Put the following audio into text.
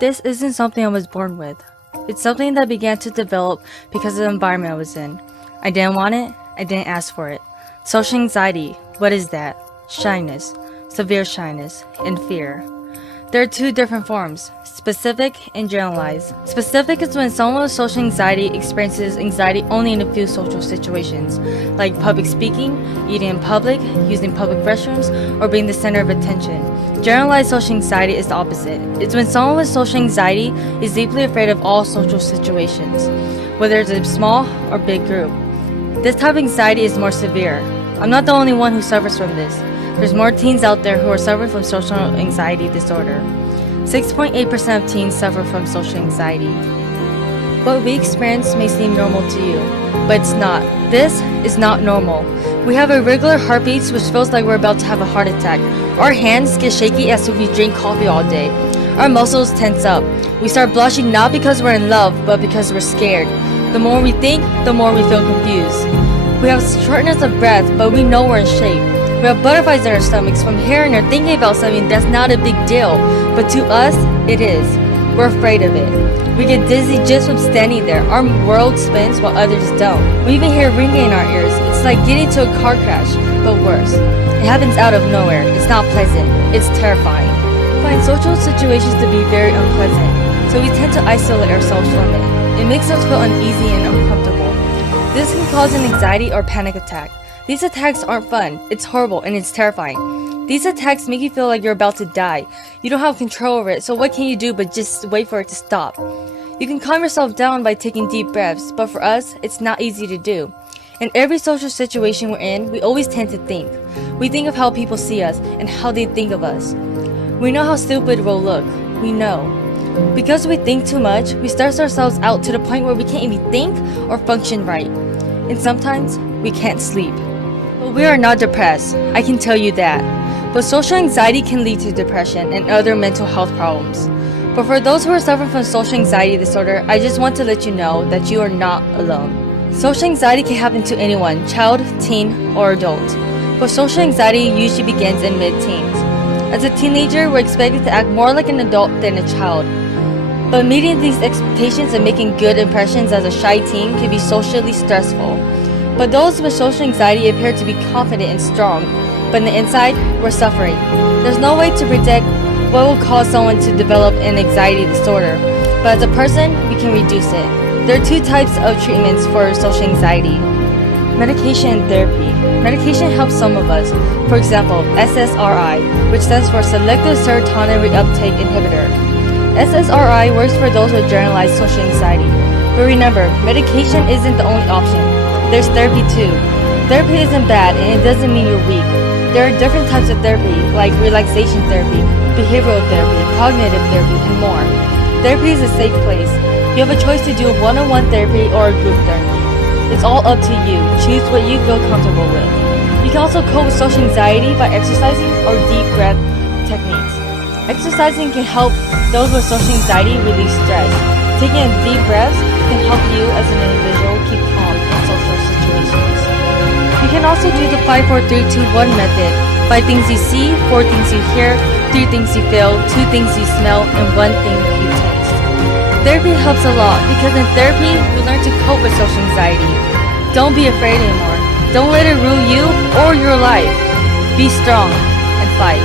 This isn't something I was born with. It's something that began to develop because of the environment I was in. I didn't want it, I didn't ask for it. Social anxiety, what is that? Shyness, severe shyness, and fear. There are two different forms, specific and generalized. Specific is when someone with social anxiety experiences anxiety only in a few social situations, like public speaking, eating in public, using public restrooms, or being the center of attention. Generalized social anxiety is the opposite. It's when someone with social anxiety is deeply afraid of all social situations, whether it's a small or big group. This type of anxiety is more severe. I'm not the only one who suffers from this. There's more teens out there who are suffering from social anxiety disorder. 6.8% of teens suffer from social anxiety. What we experience may seem normal to you, but it's not. This is not normal. We have irregular heartbeats, which feels like we're about to have a heart attack. Our hands get shaky as if we drink coffee all day. Our muscles tense up. We start blushing not because we're in love, but because we're scared. The more we think, the more we feel confused. We have shortness of breath, but we know we're in shape. We have butterflies in our stomachs from hearing or thinking about something that's not a big deal, but to us, it is. We're afraid of it. We get dizzy just from standing there. Our world spins while others don't. We even hear ringing in our ears. It's like getting into a car crash, but worse. It happens out of nowhere. It's not pleasant. It's terrifying. We find social situations to be very unpleasant, so we tend to isolate ourselves from it. It makes us feel uneasy and uncomfortable. This can cause an anxiety or panic attack. These attacks aren't fun. It's horrible and it's terrifying. These attacks make you feel like you're about to die. You don't have control over it, so what can you do but just wait for it to stop? You can calm yourself down by taking deep breaths, but for us, it's not easy to do. In every social situation we're in, we always tend to think. We think of how people see us and how they think of us. We know how stupid we'll look. We know. Because we think too much, we stress ourselves out to the point where we can't even think or function right. And sometimes, we can't sleep. But we are not depressed, I can tell you that. But social anxiety can lead to depression and other mental health problems. But for those who are suffering from social anxiety disorder, I just want to let you know that you are not alone. Social anxiety can happen to anyone, child, teen, or adult. But social anxiety usually begins in mid-teens. As a teenager, we're expected to act more like an adult than a child. But meeting these expectations and making good impressions as a shy teen can be socially stressful. But those with social anxiety appear to be confident and strong, but on the inside, we're suffering. There's no way to predict what will cause someone to develop an anxiety disorder, but as a person, we can reduce it. There are two types of treatments for social anxiety. Medication and therapy. Medication helps some of us. For example, SSRI, which stands for Selective Serotonin Reuptake Inhibitor. SSRI works for those with generalized social anxiety. But remember, medication isn't the only option. There's therapy too. Therapy isn't bad and it doesn't mean you're weak. There are different types of therapy, like relaxation therapy, behavioral therapy, cognitive therapy, and more. Therapy is a safe place. You have a choice to do one-on-one therapy or a group therapy. It's all up to you. Choose what you feel comfortable with. You can also cope with social anxiety by exercising or deep breath techniques. Exercising can help those with social anxiety release stress. Taking in deep breaths can help you as an individual keep calm in social situations. You can also do the 5-4-3-2-1 method. 5 things you see, 4 things you hear, 3 things you feel, 2 things you smell, and 1 thing you taste. Therapy helps a lot because in therapy, we learn to cope with social anxiety. Don't be afraid anymore. Don't let it rule you or your life. Be strong and fight.